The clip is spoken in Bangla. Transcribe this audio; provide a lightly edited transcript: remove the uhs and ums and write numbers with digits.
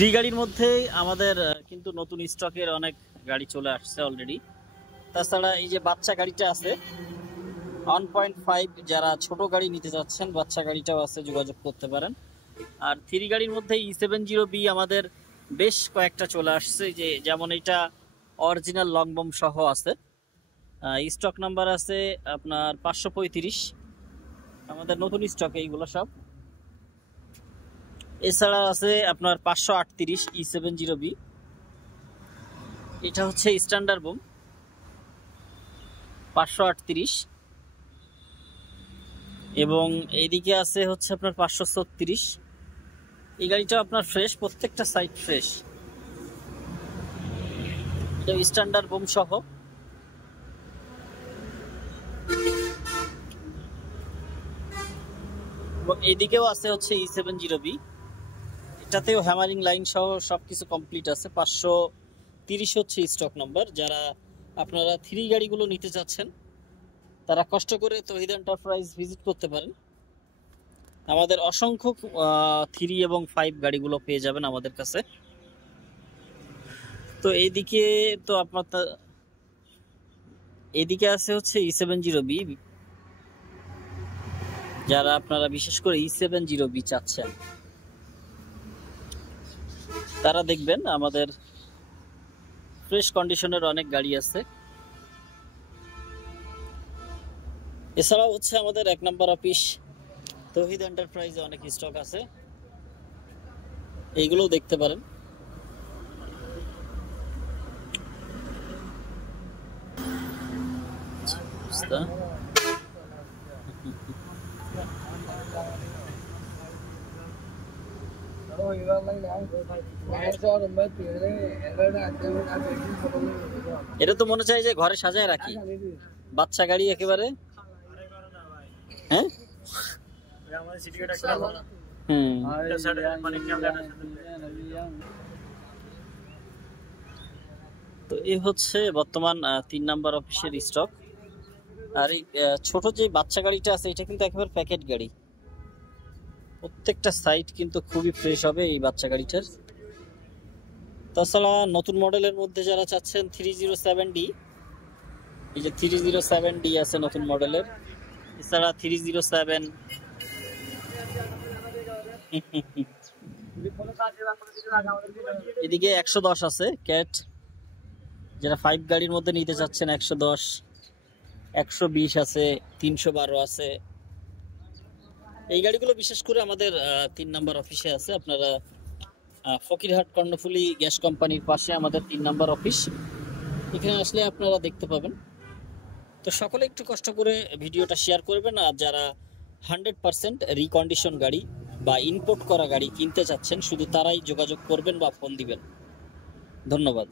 থ্রি গাড়ির মধ্যে আমাদের কিন্তু নতুন স্টকের অনেক গাড়ি চলে আসছে অলরেডি। তাছাড়া এই যে বাচ্চা গাড়িটা আছে 1.5, যারা ছোট গাড়ি নিতে যাচ্ছেন বাচ্চা গাড়িটাও আছে, যোগাযোগ করতে পারেন। আর থ্রি গাড়ির মধ্যে E70B আমাদের বেশ কয়েকটা চলে আসছে, যে যেমন এটা অরিজিনাল লং বম সহ আছে, স্টক নাম্বার আছে আপনার 535, আমাদের নতুন স্টক এইগুলো সব। এছাড়া আছে আপনার 538 E70B, এটা হচ্ছে স্ট্যান্ডার্ড বোম 538, এবং এইদিকে আছে হচ্ছে আপনার 536। এই গাড়িটা আপনার ফ্রেশ, প্রত্যেকটা সাইড ফ্রেশ, এটা স্ট্যান্ডার্ড বোম সহ। এবং এইদিকেও আছে হচ্ছে E70B, এটাতেও হ্যামারিং লাইন সহ সবকিছু কমপ্লিট আছে। 530 হচ্ছে স্টক নাম্বার। যারা আপনারা থ্রি গাড়িগুলো নিতে চাচ্ছেন তারা কষ্ট করে তৌহিদ এন্টারপ্রাইজ ভিজিট করতে পারেন। আমাদের অসংখ্য 3 এবং 5 গাড়িগুলো পেয়ে যাবেন আমাদের কাছে। তো এইদিকে তো আপনার এইদিকে আছে হচ্ছে E70B, যারা আপনারা বিশেষ করে E70B চাচ্ছেন তারা দেখবেন আমাদের ফ্রেশ কন্ডিশনের অনেক গাড়ি আছে। এছাড়াও হচ্ছে আমাদের 1 নম্বর অফিস তৌহিদ এন্টারপ্রাইজে অনেক স্টক আছে, এইগুলোও দেখতে পারেন। এটা তো মনে চাই যে ঘরে সাজায় রাখি, বাচ্চা গাড়ি একেবারে। হ্যাঁ, তো এই হচ্ছে বর্তমান 3 নাম্বার অফিসের স্টক। আর এই ছোট যে বাচ্চা গাড়িটা আছে এটা কিন্তু একেবারে প্যাকেট গাড়ি, প্রত্যেকটা সাইড কিন্তু খুবই ফ্রেশ হবে এই বাচ্চা গাড়িটার। তাছাড়া নতুন মডেলের মধ্যে যারা চাচ্ছেন 307D, এই যে 307D আছে নতুন মডেলের। এছাড়া 307 এদিকে 110 আছে ক্যাট, যারা 5 গাড়ির মধ্যে নিতে চাচ্ছেন 110, 120 আছে, 312 আছে। এই গাড়িগুলো বিশেষ করে আমাদের 3 নাম্বার অফিসে আছে। আপনারা ফকিরহাট কর্ণফুলী গ্যাস কোম্পানির পাশে আমাদের 3 নাম্বার অফিস, এখানে আসলে আপনারা দেখতে পাবেন। তো সকলে একটু কষ্ট করে ভিডিওটা শেয়ার করবেন। আর যারা 100% রিকন্ডিশন গাড়ি বা ইম্পোর্ট করা গাড়ি কিনতে চাচ্ছেন শুধু তারাই যোগাযোগ করবেন বা ফোন দিবেন। ধন্যবাদ।